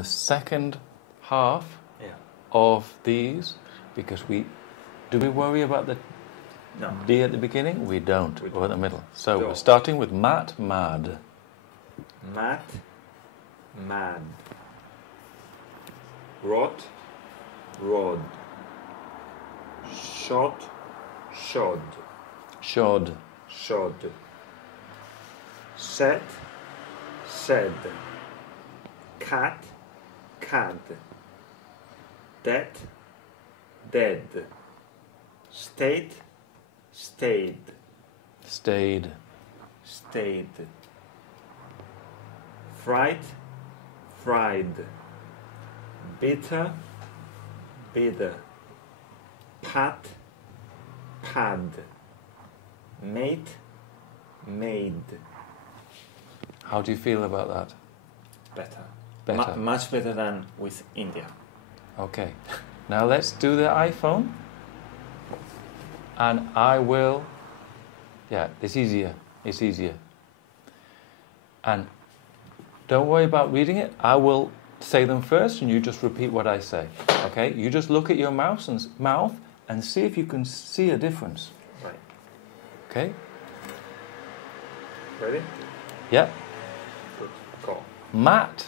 The second half Yeah. of these, because do we worry about the No. D at the beginning? We don't, We or at the middle. So we're don't. starting with mat, mad. Mat, mad. Rot, rod. Shot, shod. Shod, Shod. Set, said. Cat, cad. Dead, dead. State, stayed. stayed, Stayed. Fright, fried. Bitter, bitter. Pat, pad. Mate, made. How do you feel about that? Better. Better. Much better than with India. Okay. Now let's do the iPhone. And I will... Yeah, it's easier. It's easier. And don't worry about reading it. I will say them first and you just repeat what I say. Okay? You just look at your mouth and see if you can see a difference. Right. Okay? Ready? Yeah. Good. Go. Mat,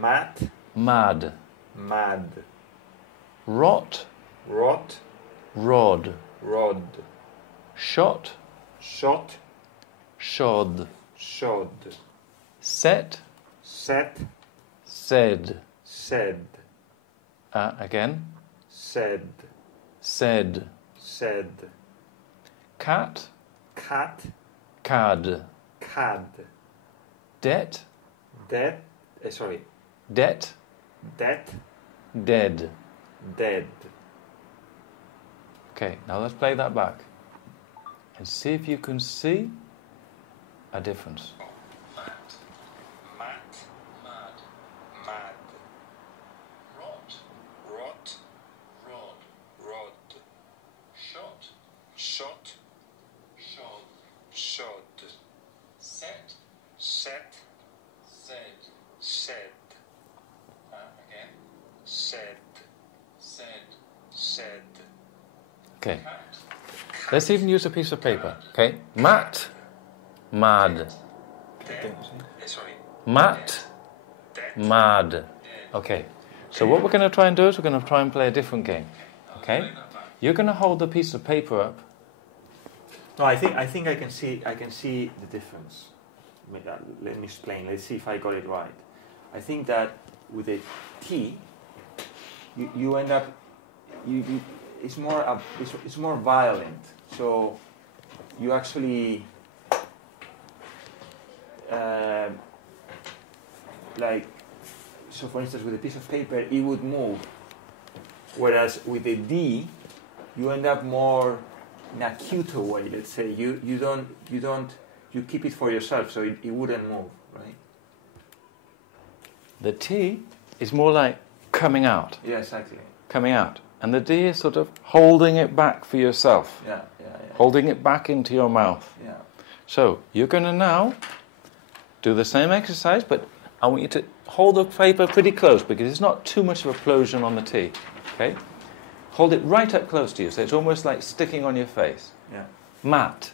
Mat, mad. mad. Rot, Rot, rod. rod. Shot, Shot, shod. shod. Set, Set, said. said. Again. Said, Said. said. Cat, Cat, cad. cad. Debt, Dead, sorry. debt, Dead, dead. dead. Okay, now let's play that back. And see if you can see a difference. Mat, mat, mad, mad. Rot, rot, rod, rod. Shot, shot, shod, shod. Set, set, said, said. Again. Said, said, said. Okay, let's even use a piece of paper. Okay, mat, mad. Sorry. Mat, mad. Okay, so what we're going to try and do is we're going to try and play a different game. Okay, you're going to hold the piece of paper up. No, I think I can see the difference. Let me explain. Let's see if I got it right. I think that with a T, you end up it's more violent. So you actually so for instance with a piece of paper it would move, whereas with a D you end up more in a cuter way. Let's say you keep it for yourself, so it wouldn't move, right? The T is more like coming out. Yeah, exactly. Coming out. And the D is sort of holding it back for yourself. Yeah. Holding it back into your mouth. Yeah. So you're going to now do the same exercise, but I want you to hold the paper pretty close because it's not too much of a explosion on the T. Okay? Hold it right up close to you, so it's almost like sticking on your face. Yeah. Mat.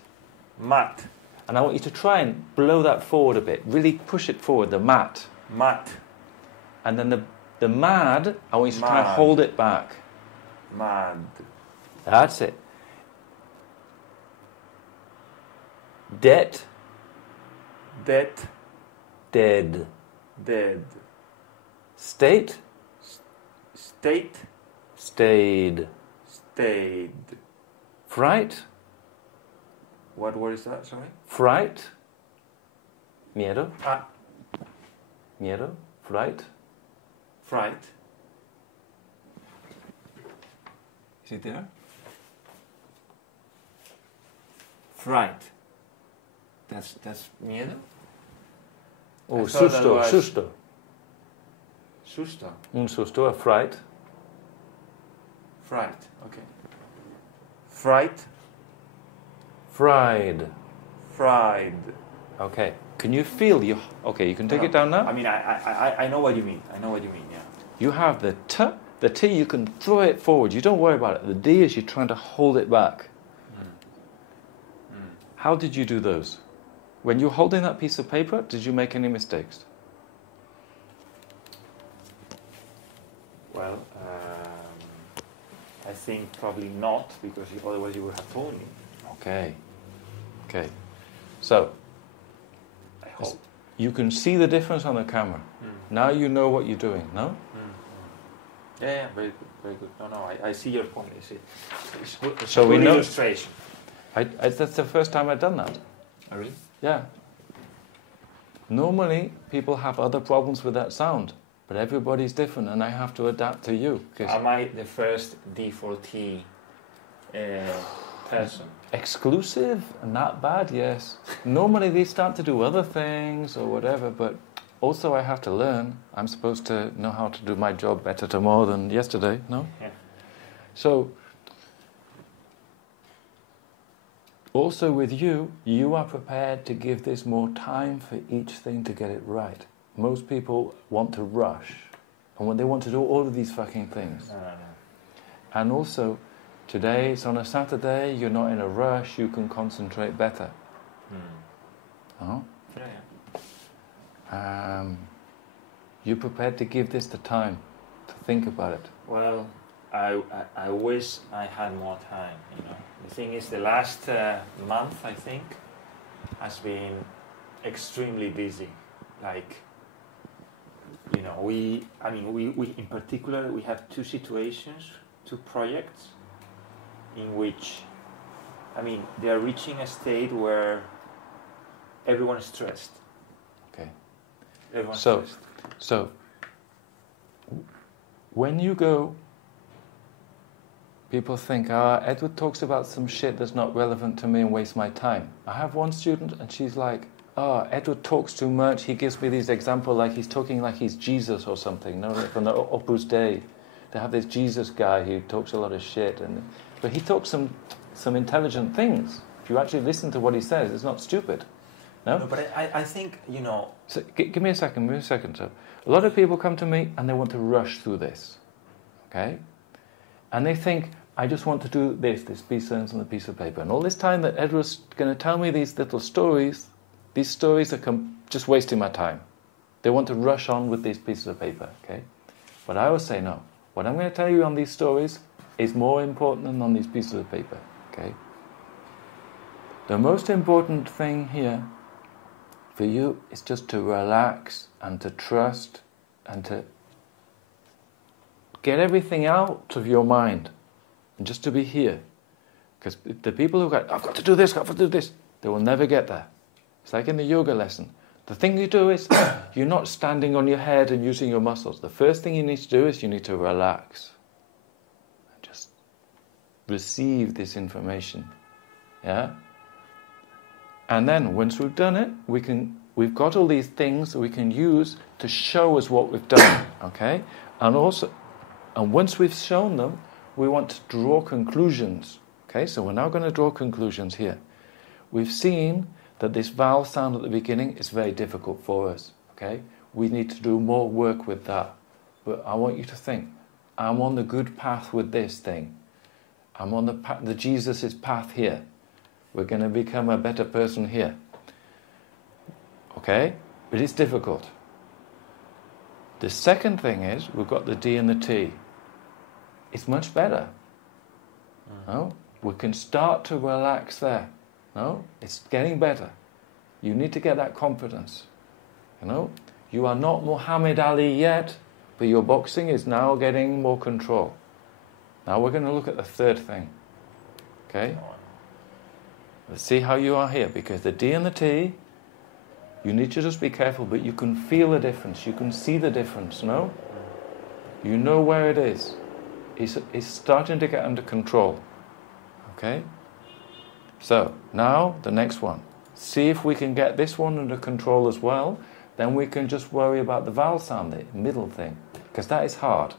Mat. And I want you to try and blow that forward a bit. Really push it forward, the mat. Mat. And then the mad, I want you to try and Mad. hold it back. Mad. That's it. Debt. Dead. Dead. Dead. State. State. Stayed. Stayed. Fright. What word is that? Sorry. Fright. Miedo. Ah. Miedo. Fright. Fright. Is it there? Fright. That's miedo? Oh, I thought that susto. was- Susto. Susto. Un susto, a fright. Fright. Okay. Fright. Fried. Fried. Okay. Can you feel you? Okay, you can take it down now. I mean, I know what you mean. I know what you mean. Yeah. You have the t. The T, you can throw it forward. You don't worry about it. The D is you're trying to hold it back. How did you do those? When you were holding that piece of paper, did you make any mistakes? Well, I think probably not, because otherwise you would have told me. Okay. Okay. So, I hope. you can see the difference on the camera. Now you know what you're doing, no? Yeah, very good, very good. No, I see your point. I see. It's good. It's So a we good know- illustration. That's the first time I've done that. Oh, really? Yeah. Normally, people have other problems with that sound, but everybody's different, and I have to adapt to you. 'Cause Am I the first D4T person? exclusive and that bad, yes. Normally, they start to do other things or whatever, but also I have to learn. I'm supposed to know how to do my job better tomorrow than yesterday, no? Yeah. So, also with you, you are prepared to give this more time for each thing to get it right. Most people want to rush, and when they want to do all of these fucking things. No. And also, today it's on a Saturday, you're not in a rush, you can concentrate better. Oh? Yeah. You're prepared to give this the time to think about it. Well, I wish I had more time. You know, the thing is, the last month I think has been extremely busy. Like, you know, we in particular we have two situations, two projects, in which, I mean, they are reaching a state where everyone is stressed. Okay. Everyone's So, stressed. So, when you go, people think, Edward talks about some shit that's not relevant to me and wastes my time. I have one student and she's like, Edward talks too much, he gives me these examples like he's talking like he's Jesus or something, no, from the Opus Dei. They have this Jesus guy who talks a lot of shit, but he talks some intelligent things. If you actually listen to what he says, it's not stupid. No? No, but I think, you know... So, give me a second. So, a lot of people come to me and they want to rush through this, okay? And they think, I just want to do this piece on the piece of paper. And all this time that Edward's going to tell me these little stories, these stories are just wasting my time. They want to rush on with these pieces of paper, okay? But I always say, no. What I'm going to tell you on these stories is more important than on these pieces of paper, okay? The most important thing here for you is just to relax and to trust and to get everything out of your mind and just to be here. Because the people who go, I've got to do this, they will never get there. It's like in the yoga lesson. The thing you do is you're not standing on your head and using your muscles. The first thing you need to do is you need to relax and just receive this information. Yeah? And then once we've done it, we've got all these things that we can use to show us what we've done, okay? And once we've shown them, we want to draw conclusions, okay? So we're now going to draw conclusions here. We've seen that this vowel sound at the beginning is very difficult for us, okay? We need to do more work with that. But I want you to think, I'm on the good path with this thing. I'm on the Jesus' path here. We're going to become a better person here. Okay? But it's difficult. The second thing is, we've got the D and the T. It's much better. No? We can start to relax there. No? It's getting better. You need to get that confidence. You know? You are not Muhammad Ali yet, but your boxing is now getting more control. Now we're going to look at the third thing. Okay? Let's see how you are here, because the D and the T, you need to just be careful, but you can feel the difference. You can see the difference, no? You know where it is. It's starting to get under control. Okay? So, now, the next one. See if we can get this one under control as well. Then we can just worry about the vowel sound, the middle thing. Because that is hard.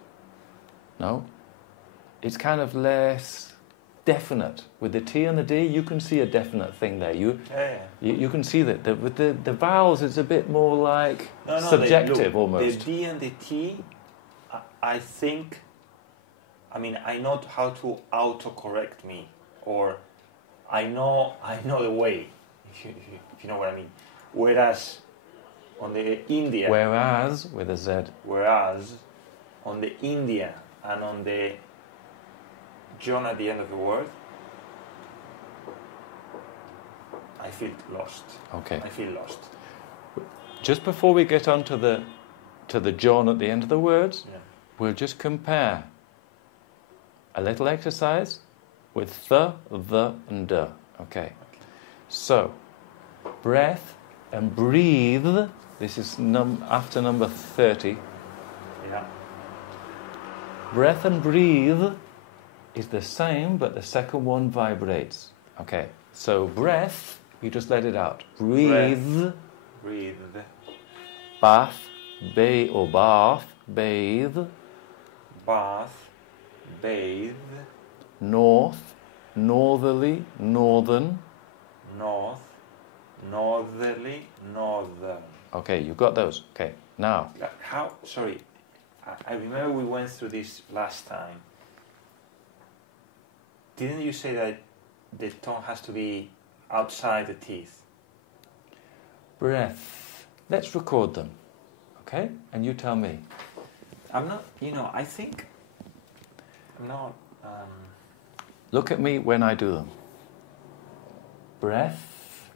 No? It's kind of less definite. With the T and the D, you can see a definite thing there. You can see that. With the vowels, it's a bit more like subjective almost. The D and the T, I think, I mean, I know how to auto-correct me, or I know the way, if you know what I mean. Whereas on the India... Whereas, with a Z. Whereas on the India and on the John at the end of the word, I feel lost. Okay. I feel lost. Just before we get on to the John at the end of the words, we'll just compare a little exercise with the, and the. Okay. So, breath and breathe. This is after number 30. Yeah. Breath and breathe is the same, but the second one vibrates. Okay. So breath, you just let it out. Breathe. Breathe. Bath, or bath, bathe. Bath, bathe. North, northerly, northern. North, northerly, northern. Okay, you've got those. Okay, now. How? Sorry, I remember we went through this last time. Didn't you say that the tongue has to be outside the teeth? Breath. Let's record them. Okay? And you tell me. I'm not, I think I'm not... Look at me when I do them. Breath.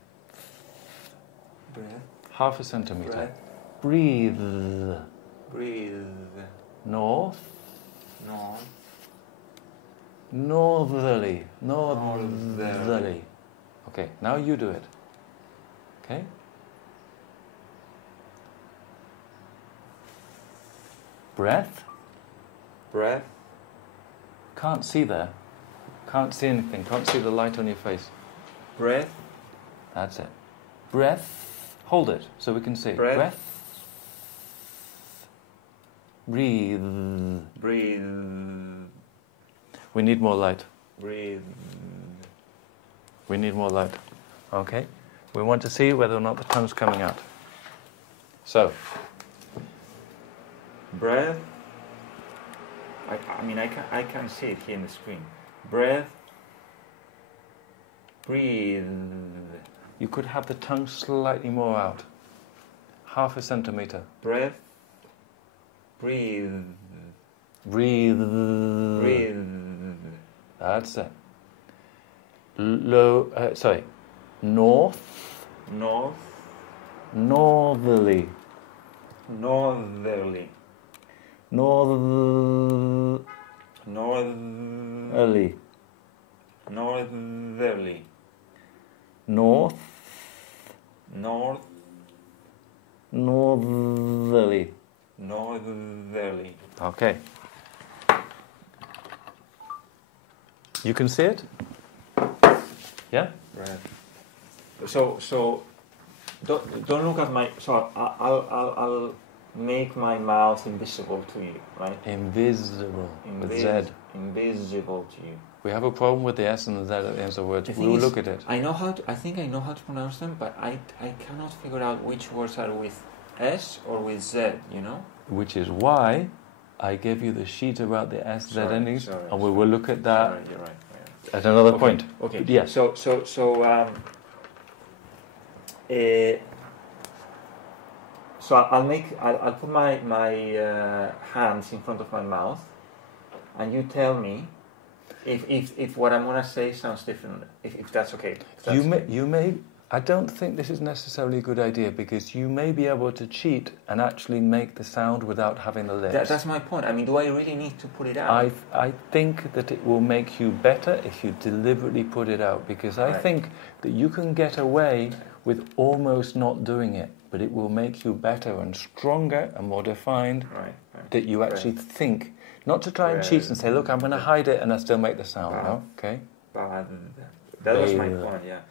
Breath. Half a centimeter. Breath. Breathe. Breathe. North. North. Northerly. Northerly. Okay, now you do it. Okay? Breath. Breath. Can't see there. Can't see anything. Can't see the light on your face. Breath. That's it. Breath. Hold it so we can see. Breath. Breathe. Breathe. We need more light. Breathe. We need more light. Okay? We want to see whether or not the tongue's coming out. So. Breath. I can see it here in the screen. Breath. Breathe. You could have the tongue slightly more out. Half a centimeter. Breath. Breathe. Breathe. Breathe. That's it. North. North. Northerly. Northerly. Northerly. Northerly. North. North. Northerly. Northerly. Okay. You can see it? Yeah? Right. So don't look at my... So I'll make my mouth invisible to you, right? Invisible. With Z. Invisible to you. We have a problem with the S and the Z at the end of the words. We will look at it. I think I know how to pronounce them, but I cannot figure out which words are with S or with Z, Which is why I gave you the sheet about the S, Z endings, and we will look at that you're right. at another point. Okay. Yeah. So I'll put my hands in front of my mouth, and you tell me if what I'm gonna say sounds different. If that's okay. You may. I don't think this is necessarily a good idea because you may be able to cheat and actually make the sound without having the lips. That's my point. Do I really need to put it out? I think that it will make you better if you deliberately put it out because I think that you can get away with almost not doing it, but it will make you better and stronger and more defined that you actually think. Not to try and cheat and say, look, I'm going to hide it and I still make the sound. No? Okay? That was my point, yeah.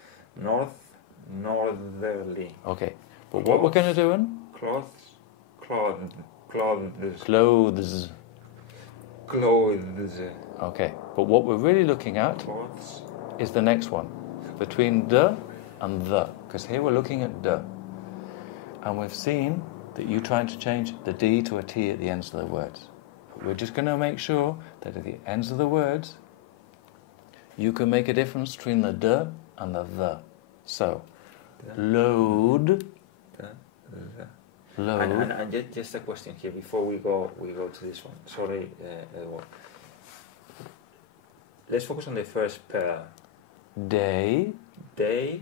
Northerly. Okay. But what we're going to do in? Clothes. Clothes. Clothes. Okay, but what we're really looking at Clothes. is the next one, between the and the, because here we're looking at the. And we've seen that you're trying to change the D to a T at the ends of the words. But we're just going to make sure that at the ends of the words, you can make a difference between the D and the. So, load. Load. And just a question here before we go to this one. Sorry, Edward. Let's focus on the first pair. They. They.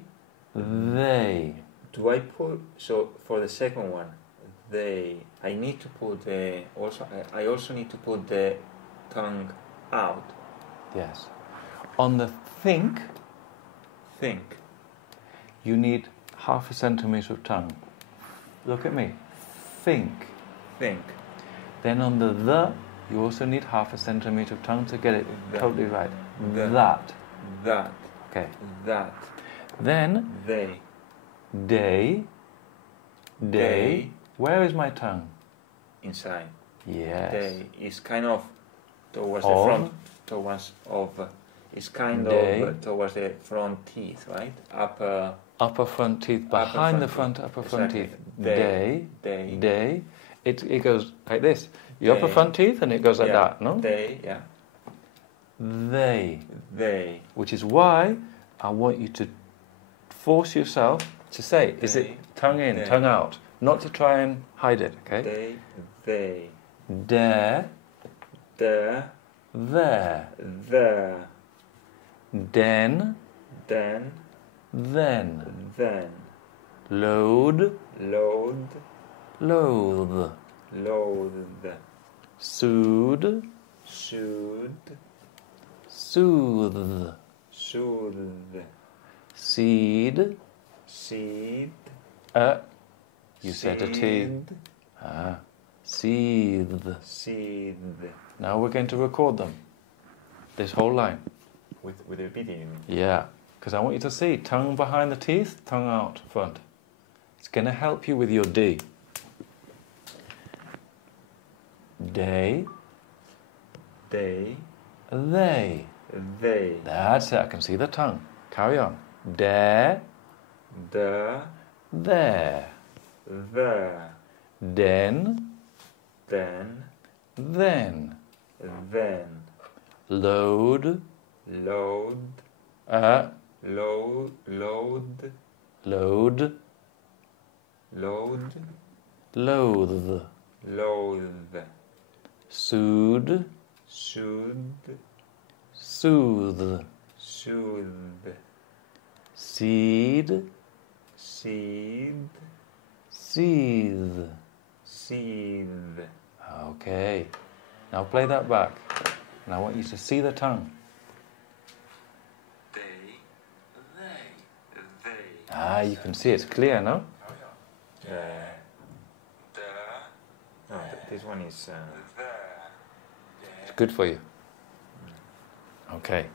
They. Do I put, so for the second one, they, I need to put the, I also need to put the tongue out. Yes. On the think, you need 0.5 centimetre of tongue. Look at me. Think. Then on the, you also need 0.5 centimetre of tongue to get it totally right. That. Okay. That. Then They. Day. Where is my tongue? Inside. Yes. They is kind of towards the Of. front, towards of. It's kind Day. of towards the front teeth, right? Upper. Upper front teeth, behind the front upper front Exactly. teeth. Day. It goes like this. Your upper They. front teeth, and it goes like Yeah. that, no? They, yeah. They. Which is why I want you to force yourself to say, is it tongue in, They. tongue out? Not to try and hide it, okay? They. There. There. Den. Then. Load. Loathe. Soothe. Soothe. Seed. You said a T. Seethe. Now we're going to record them. This whole line. With the repeating, you mean? Yeah. Because I want you to see tongue behind the teeth, tongue out front. It's going to help you with your D. They. They. That's it. I can see the tongue. Carry on. There. There. Den. Then. Load. Load. Loathe. Soothe. Soothe. Seed. Seethe. Okay. Now play that back. And I want you to see the tongue. You can see it's clear, no? No, this one is... It's good for you. Okay.